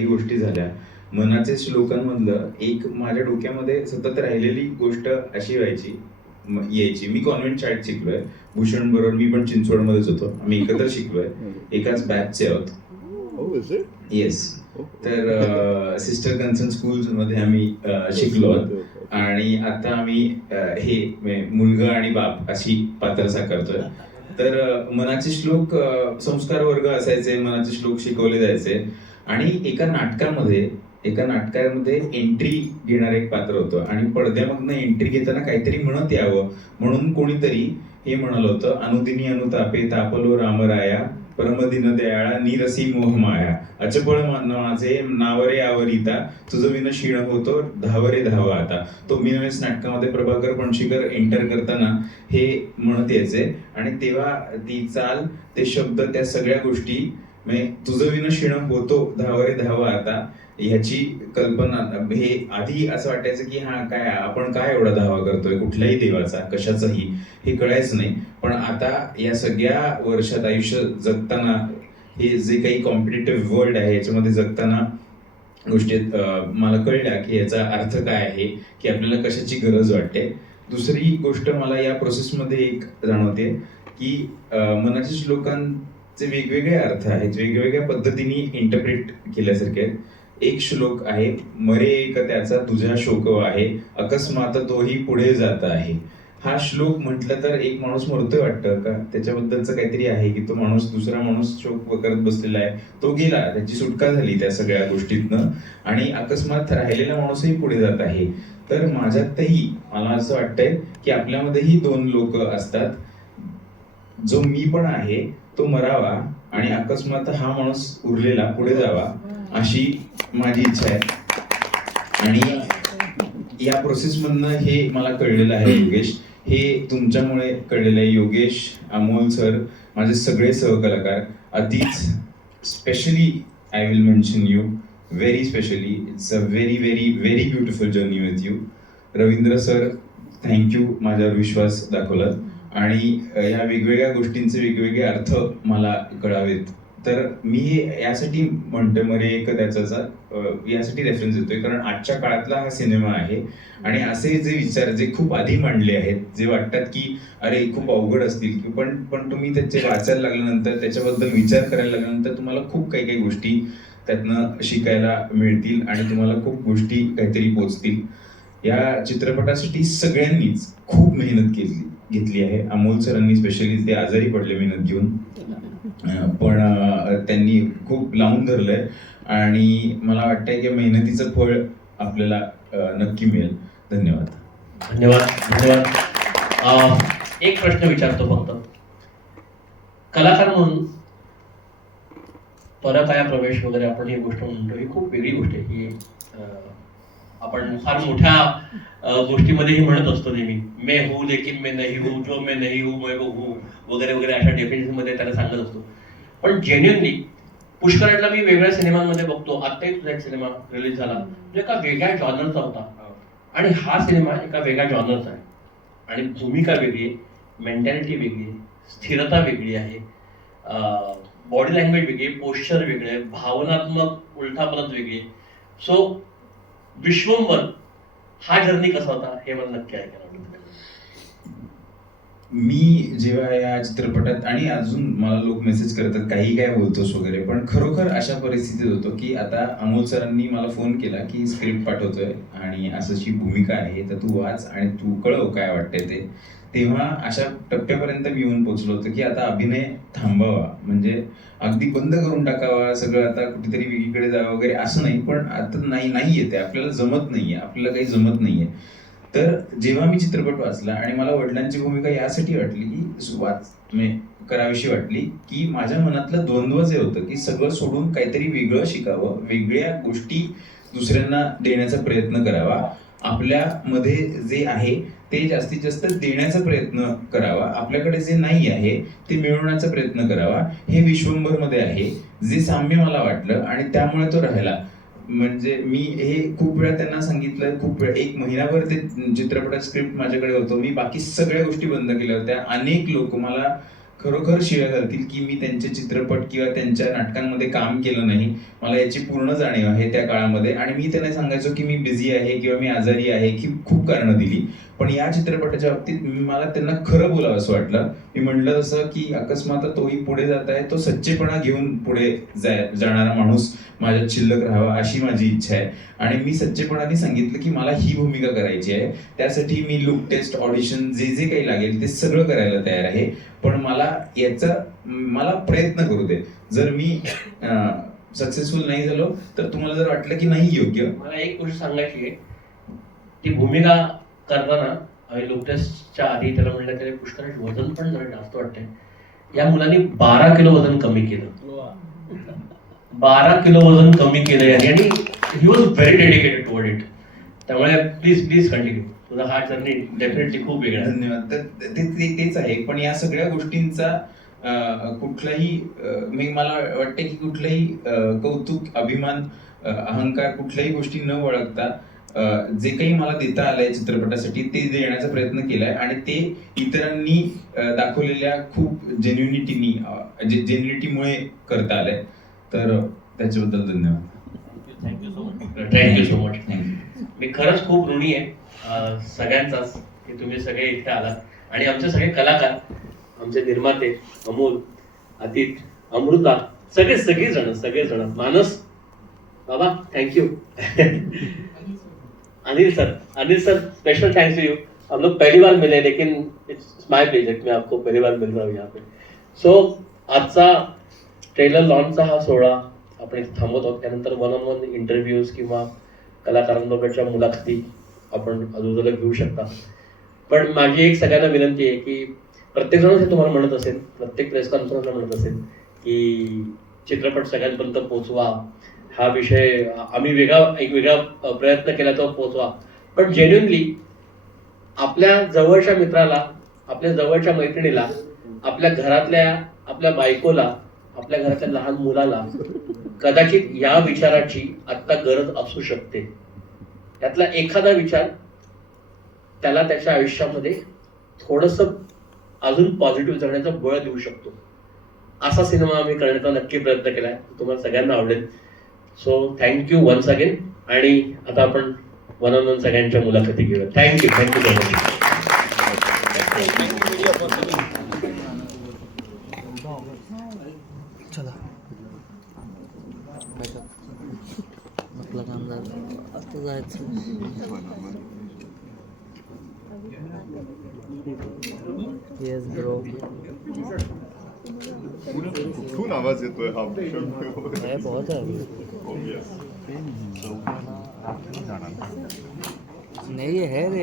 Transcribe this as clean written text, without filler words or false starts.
काही गोष्टी झाल्या. मनाचे श्लोकांमधलं एक माझ्या डोक्यामध्ये सतत राहिलेली गोष्ट अशी यायची. मी कॉन्व्हेंट शाळेत शिकलोय. भूषण बरोबर मी पण चिंचवडमध्येच होतो. आम्ही एकत्र शिकलोय. एकाच बॅचचे आहोत. येस. तर सिस्टर कन्सर्न स्कूल्स मध्ये आम्ही शिकलो आहोत आणि आता आम्ही हे मुलगा आणि बाप अशी पात्र साकारतोय. तर मनाचे श्लोक संस्कार वर्ग असायचे, मनाचे श्लोक शिकवले जायचे आणि एका नाटकामध्ये एंट्री घेणारं एक पात्र होतं आणि पडद्यामधनं एंट्री घेताना काहीतरी म्हणत यावं म्हणून कोणीतरी हे म्हणालं होतं, अनुदिनी अनुतापे तापलो रामराया परमदिन दयाळा निरसी मोहमाया अचपळ माझे नावरे आवरिता तुझं विन क्षीण होतो धावरे धावा आता. तो मीनवेस नाटकामध्ये प्रभाकर पणशीकर एंटर करताना हे म्हणत यायचे आणि तेव्हा ती चाल, ते शब्द, त्या सगळ्या गोष्टी म्हणजे तुझं विन क्षीण होतो धावरे धावा आता ह्याची कल्पना हे आधी असं वाटायचं की हा काय आपण काय एवढा धावा करतोय कुठल्याही देवाचा कशाचाही हे कळायचं नाही. पण आता या सगळ्या वर्षात आयुष्य जगताना हे जे काही कॉम्पिटिटिव्ह वर्ल्ड आहे याच्यामध्ये जगताना गोष्टी मला कळल्या की याचा अर्थ काय आहे, की आपल्याला कशाची गरज वाटते. दुसरी गोष्ट मला या प्रोसेसमध्ये एक जाणवते की मनाच्या श्लोकांचे वेगवेगळे अर्थ आहेत, वेगवेगळ्या पद्धतीने इंटरप्रेट केल्यासारखे आहेत. एक श्लोक आहे, मरे एक त्याचा तुझ्या शोक आहे अकस्मात तोही पुढे जात आहे. हा श्लोक म्हटलं तर एक माणूस मरतोय वाटतं का, त्याच्याबद्दलचं काहीतरी आहे की तो माणूस, दुसरा माणूस शोक करत बसलेला आहे, तो गेला, त्याची सुटका झाली त्या सगळ्या गोष्टीतनं आणि अकस्मात राहिलेला माणूसही पुढे जात आहे. तर माझ्यातही मला असं वाटतंय की आपल्यामध्येही दोन लोक असतात, जो मी पण आहे तो मरावा आणि अकस्मात हा माणूस उरलेला पुढे जावा अशी माझी इच्छा आहे. आणि या प्रोसेसमधनं हे मला कळलेलं आहे योगेश, हे तुमच्यामुळे कळलेलं आहे. योगेश, अमोल सर, माझे सगळे सहकलाकार, अतिच specially I will mention you very specially. It's a very very very beautiful journey with you. Ravindra sir, thank you माझ्यावर विश्वास दाखवलात आणि या वेगवेगळ्या गोष्टींचे वेगवेगळे अर्थ मला कळावेत. तर मी यासाठी म्हणतोय मरे एक त्याचा यासाठी रेफरन्स देतोय कारण आजच्या काळातला हा सिनेमा आहे आणि असे जे विचार जे खूप आधी मांडले आहेत, जे वाटतात की अरे खूप अवघड असतील, पण तुम्ही त्याचे वाचायला लागल्यानंतर, त्याच्याबद्दल विचार करायला लागल्यानंतर तुम्हाला खूप काही काही गोष्टी त्यातनं शिकायला मिळतील आणि तुम्हाला खूप गोष्टी काहीतरी पोचतील. या चित्रपटासाठी सगळ्यांनीच खूप मेहनत घेतली आहे. अमोल सरांनी स्पेशली, ते आजारी पडले मेहनत घेऊन, पण त्यांनी खूप लावून धरलंय आणि मला वाटतंय की मेहनतीचं फळ आपल्याला नक्की मिळेल. धन्यवाद. धन्यवाद. धन्यवाद. एक प्रश्न विचारतो फक्त, कलाकार म्हणून परकाया प्रवेश वगैरे आपण ही गोष्ट म्हणतो, ही खूप वेगळी गोष्ट आहे. ही आपण फार मोठ्या गोष्टीमध्येही म्हणत असतो नेहमी, मैं हूँ लेकिन मैं नहीं हूँ, जो मैं नहीं हूँ मैं वो हूँ वगैरे वगैरे अशा डेफिनेशन मध्ये त्याला सांगत असतो. पण जेन्युअनली पुष्कराटला मी वेगळ्या सिनेमांमध्ये बघतो, आत्ताही तुझा एक सिनेमा रिलीज झाला जो एका वेगळ्या जॉनरचा होता आणि हा सिनेमा एका वेगळ्या जॉनरचा आहे आणि भूमिका वेगळी आहे, मेंटॅलिटी वेगळी आहे, स्थिरता वेगळी आहे, बॉडी लँग्वेज वेगळी आहे, पोश्चर वेगळे आहे, भावनात्मक उलथापलट वेगळी आहे. सो विश्वंभर हा जर्नी कसा होता हे मला नक्की ऐकायला आवडेल. मी जेव्हा या चित्रपटात, आणि अजून मला लोक मेसेज करतात काही काय बोलतोस वगैरे, पण खरोखर अशा परिस्थितीत होतो की आता अमोल सरांनी मला फोन केला की स्क्रिप्ट पाठवतोय आणि अशी भूमिका आहे तर तू वाच आणि तू कळव काय वाटतंय ते. तेव्हा अशा टप्प्यापर्यंत मी येऊन पोहोचलो होतो की आता अभिनय थांबावा, म्हणजे अगदी बंद करून टाकावा सगळं, आता कुठेतरी वेगळीकडे जावं वगैरे असं नाही, पण आता नाही येते, आपल्याला जमत नाहीये, आपल्याला काही जमत नाहीये. तर जेव्हा मी चित्रपट वाचला आणि मला वडिलांची भूमिका यासाठी वाटली की करावीशी वाटली की माझ्या मनातलं द्वंद्व जे होतं की सगळं सोडून काहीतरी वेगळं शिकावं, वेगळ्या गोष्टी दुसऱ्यांना देण्याचा प्रयत्न करावा, आपल्यामध्ये जे आहे ते जास्तीत जास्त देण्याचा प्रयत्न करावा, आपल्याकडे जे नाही आहे ते मिळवण्याचा प्रयत्न करावा, हे विश्वंभरमध्ये आहे. जे साम्य मला वाटलं आणि त्यामुळे तो राहिला. म्हणजे मी हे खूप वेळा त्यांना सांगितलं, खूप वेळा, एक महिनाभर ते चित्रपटात स्क्रिप्ट माझ्याकडे होतं, मी बाकी सगळ्या गोष्टी बंद केल्या होत्या. अनेक लोक मला खरोखर शिव्या घालतील की मी त्यांचे चित्रपट किंवा त्यांच्या नाटकांमध्ये काम केलं नाही. मला याची पूर्ण जाणीव आहे त्या काळामध्ये, आणि मी त्यांना सांगायचो की मी बिझी आहे किंवा मी आजारी आहे, की खूप कारणं दिली. पण या चित्रपटाच्या बाबतीत मला त्यांना खरं बोलावं असं वाटलं. मी म्हटलं तसं की अकस्मात तोही पुढे जात आहे, तो सच्चेपणा घेऊन पुढे जाणारा माणूस माझ्यात शिल्लक राहावा अशी माझी इच्छा आहे. आणि मी सच्चेपणाने सांगितलं की मला ही भूमिका करायची आहे. त्यासाठी मी लुक टेस्ट, ऑडिशन, जे जे काही लागेल ते सगळं करायला तयार आहे. पण मला प्रयत्न करू दे. जर मी सक्सेसफुल नाही झालो तर तुम्हाला जर वाटलं की नाही योग्य. मला एक गोष्ट सांगायची आहे, ती भूमिका करताना आम्ही लोकटेस्टच्या आधी त्याला म्हणलं त्याला पुष्कळ वजन पण जरा जास्त वाटतंय. या मुलांनी 12 किलो वजन कमी केलं. 12 किलो वजन कमी केलं याने, आणि he was very dedicated toward it. त्यामुळे प्लीज कंटिन्यू. तुझा हा जर्नी डेफिनेटली खूप वेगळा आहे. धन्यवाद. तेच आहे. पण या सगळ्या गोष्टींचा कुठलाही मला वाटते की कुठलाही कौतुक, अभिमान, अहंकार, कुठल्याही गोष्टी न ओळखता जे काही मला देता आलंय चित्रपटासाठी ते देण्याचा प्रयत्न केलाय, आणि ते इतरांनी दाखवलेल्या खूप जेन्युनिटीमुळे करता आलंय. तर त्याच्याबद्दल धन्यवाद. Thank you so much. मी खरंच खूप ऋणी आहे सगळ्यांचाच की तुम्ही सगळे इथे आलात, आणि आमचे सगळे कलाकार, आमचे निर्माते अमोल, आदित, अमृता, सगळेजण, मानस बाबा, thank you. Anil sir, special thanks to you. हम लोग पहली बार मिले, लेकिन इट्स माय प्लेजर, मैं आपको पहली बार मिल रहा हूँ यहाँ पे. सो आजचा ट्रेलर लॉन्चचा हा सोहळा आपण इथे थांबवत आहोत. त्यानंतर 1-on-1 इंटरव्ह्यूज किंवा कलाकारांबरोबरच्या मुलाखती आपण आजूबाजूला घेऊ शकता. पण माझी एक सगळ्यांना विनंती आहे की प्रत्येक जण हे तुम्हाला म्हणत असेल, प्रत्येक प्रेस कॉन्फरन्सला म्हणत असेल की चित्रपट सगळ्यांपर्यंत पोहोचवा, हा विषय आम्ही एक वेगळा प्रयत्न केला तो पोहोचवा. पण जेन्युइनली आपल्या जवळच्या मित्राला, आपल्या जवळच्या मैत्रिणीला, आपल्या बायकोला, आपल्या घरातल्या लहान मुलाला कदाचित या विचाराची आत्ता गरज असू शकते. त्यातला एखादा विचार त्याला त्याच्या आयुष्यामध्ये थोडंसं अजून पॉझिटिव्ह जगण्याचं बळ देऊ शकतो. असा सिनेमा आम्ही करण्याचा नक्की प्रयत्न केलाय. तुम्हाला सगळ्यांना आवडेल. So thank you once again. आणि आता आपण 1-on-1 सगळ्यांच्या मुलाखती घेऊया. Thank you so much. चला आपलं काम झालं, आता जायचं. Yes bro. कुठून आवाज येतोय हा? है बहुत है नहीं, ये है रे.